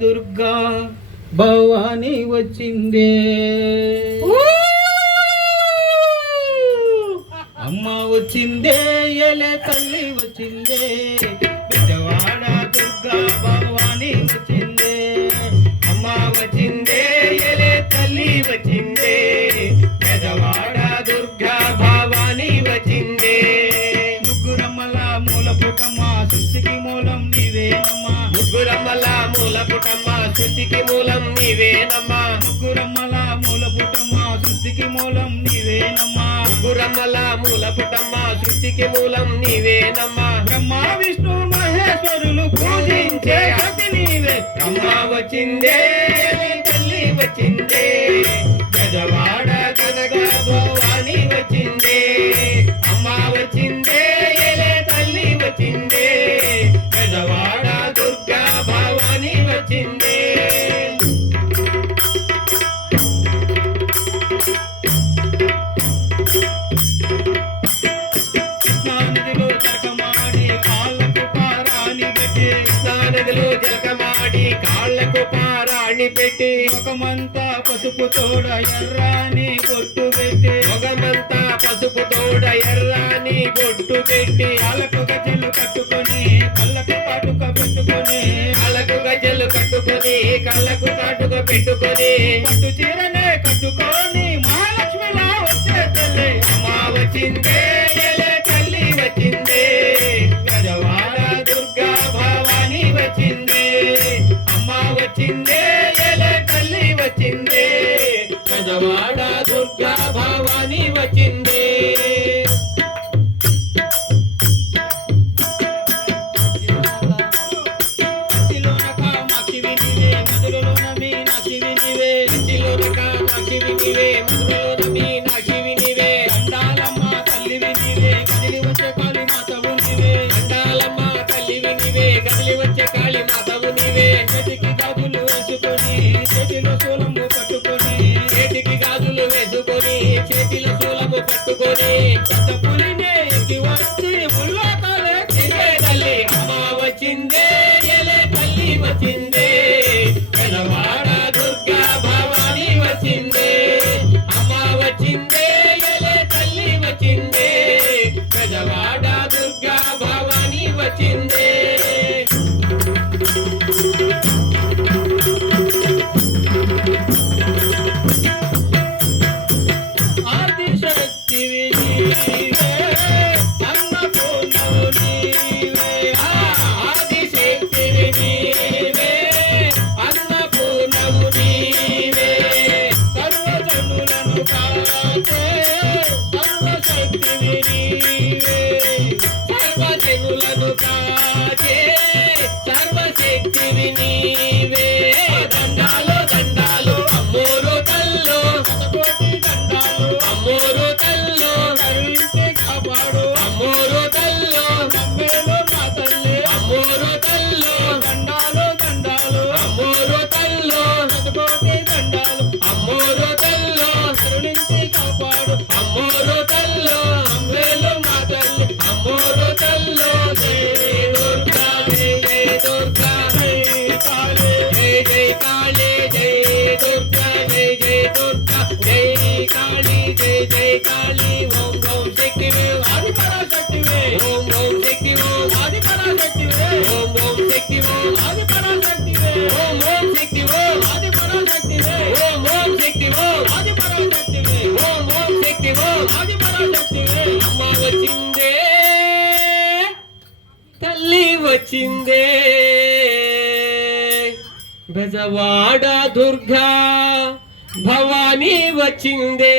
దుర్గా భవాని వచ్చిందే, అమ్మ వచ్చిందే, ఎలే తల్లి వచ్చిందే, పెద్దవాడ దుర్గా భవాని వచ్చిందే, అమ్మ వచ్చిందే, ఎలే తల్లి వచ్చిందే, పెద్దవాడ దుర్గా భవాని వచ్చిందే. ముగ్గురమ్మల మూల పుటమ్మ సృష్టికి మూలం నీవేనమ్మా, ముగ్గురమ్మల మూల పుటమ్మ సృష్టికి మూలం నీవేనమ్మా, ముగ్గురమ్మల మూల పుటమ్మ సృష్టికి మూలం నీవేనమ్మా, ముగ్గురమ్మల మూల పుటమ్మ సృష్టికి మూలం నీవేనమ్మా. బ్రహ్మ విష్ణు మహేశ్వరులు పూజించే శక్తి నీవే, అమ్మ వచ్చిందే, తల్లి వచ్చిందే, గజవాడ గనగా భవాని వచ్చిందే, అమ్మ వచ్చిందే, ఎలే తల్లి వచ్చిందే, గజవాడ దుర్గా భవాని వచ్చిందే. కృష్ణానదిలో జలకమాడి కాళ్ళకు పారాణి పెట్టి, కృష్ణానదిలో జలకమాడి కాళ్ళకు పారాణి పెట్టి, ముఖమంతా పసుపు తోడ ఎర్రాని బొట్టు పెట్టి, ముఖమంతా పసుపు తోడ ఎర్రాని బొట్టు పెట్టి, కాళ్ళకు గజ్జలు కట్టుకొని కళ్ళకు కాటుక పెట్టుకొని, కాళ్ళకు గజ్జలు కట్టుకొని కళ్ళకు కాటుక పెట్టుకొని, పట్టు చీరనే కట్టుకొని మహాలక్ష్మిలా వచ్చే తల్లి, అమ్మ వచ్చిందే, ఎలే తల్లి వచ్చిందే, గజవాడ దుర్గా భవాని వచ్చిందే, అమ్మ వచ్చిందే, ఎలే తల్లి వచ్చిందే, గజవాడ దుర్గా భవాని వచ్చిందే. చేతికి గాజులు వేసుకొని చేతిలో శూలము పట్టుకొని, చేతికి గాజులు వేసుకొని చేతిలో శూలము పట్టుకొని, పెద్ద పులినే ఎక్కి వచ్చి ముల్లోకాలే తిరిగే తల్లి, అమ్మ వచ్చిందే, ఎలే తల్లి వచ్చిందే, గజవాడ దుర్గా భవాని వచ్చిందే, అమ్మ వచ్చిందే, ఎలే తల్లి వచ్చిందే, గజవాడ దుర్గా భవాని వచ్చిందే. సర్వజనులను కాచే సర్వశక్తివి నీవే, దండాలు దండాలు అమ్మోరు తల్లు, శతకోటి దండాలు అమ్మోరు తల్లు, కరుణించి కాపాడు అమ్మోరు తల్లు, నమ్మేలు మా తల్లి అమ్మోరు తల్లు, దండాలు దండాలు అమ్మోరు తల్లు, శతకోటి దండాలు అమ్మోరు తల్లు, కరుణించి కాపాడు అమ్మోరు తల్లు, నమ్మేలు మా తల్లి అమ్మోరు తల్లు. జై దుర్గా జై జై దుర్గా జై కాళీ జై జై కాళీ, జై దుర్గా జై జై దుర్గా జై కాళీ జై జై కాళీ, ఓం ఓం శక్తివే ఆది పరాశక్తివే, ఓం ఓం శక్తి ఓం ఆది పరాశక్తివే, ఓం ఓం శక్తి ఓం ఆది పరాశక్తివే, ఓం ఓం శక్తి ఓం ఆది పరాశక్తివే, ఓం ఓం శక్తి ఓం ఆది పరాశక్తివే, ఓం ఓం శక్తి ఓం ఆది పరాశక్తివే. అమ్మ వచ్చిందే, తల్లి వచ్చిందే, బెజవాడ దుర్గా భవాని వచ్చిందే.